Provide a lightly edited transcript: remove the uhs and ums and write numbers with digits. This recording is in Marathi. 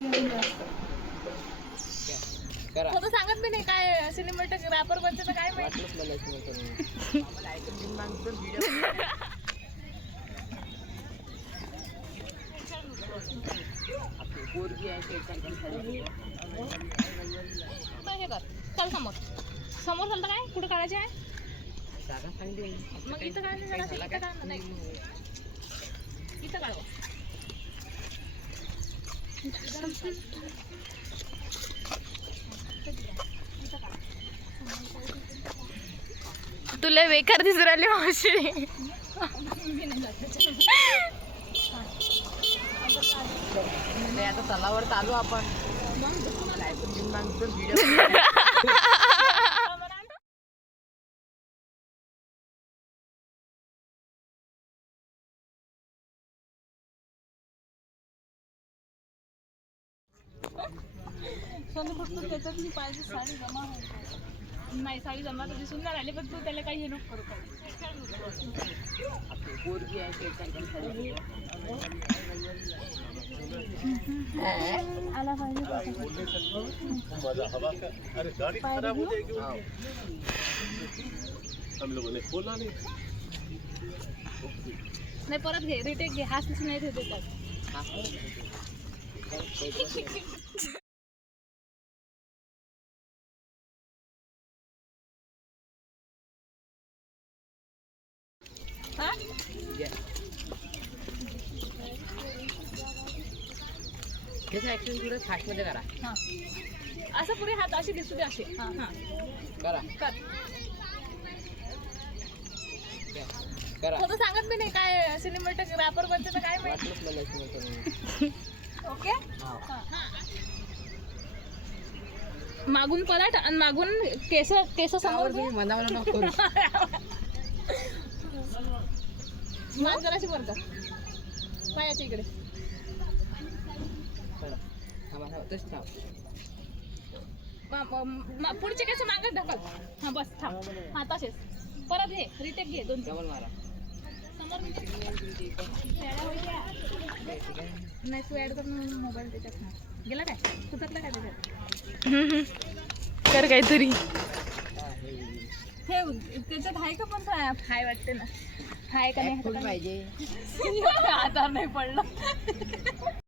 तो सांगत मी नाही काय सिनेमॅटिक रॅपर बनते तर काय माहिती हे कर चल समोर समोर चालतं काय कुठे काढायचे आहे मग इथं काढ नाही इथं काढ तुला बेकार दिसू राहिली मावशी आता तलावर चालू आपण त्याच्यात पाहिजे साडी जमा नाही साडी जमा तर दिसून नाही राहिली पण तू त्याला काही हे नको करू आला पाहिजे नाही परत घे रिटेक घे हाच दिसून नाही देतात फास्टमध्ये करा असं पुढे हात असे दिसू दे असे करा कर करा तो सांगत मी नाही काय सिनेमॅटिक रॅपर बनते तर काय माहिती ओके मागून पलट आणि मागून केस केस समोर मनावर नको करू मान जराशी वर कर पायाच्या इकडे पुढचे केस मागत ढकल हा बस थांब हा तसेच परत हे रिटेक घे दोन डबल मारा समोर नाही तू ऍड करून मोबाईल त्याच्यात ना गेला काय तुटतला काय त्याच्यात कर काहीतरी हे त्याच्यात आहे का पण हाय वाटते ना हाय का नाही पाहिजे आता नाही पडलं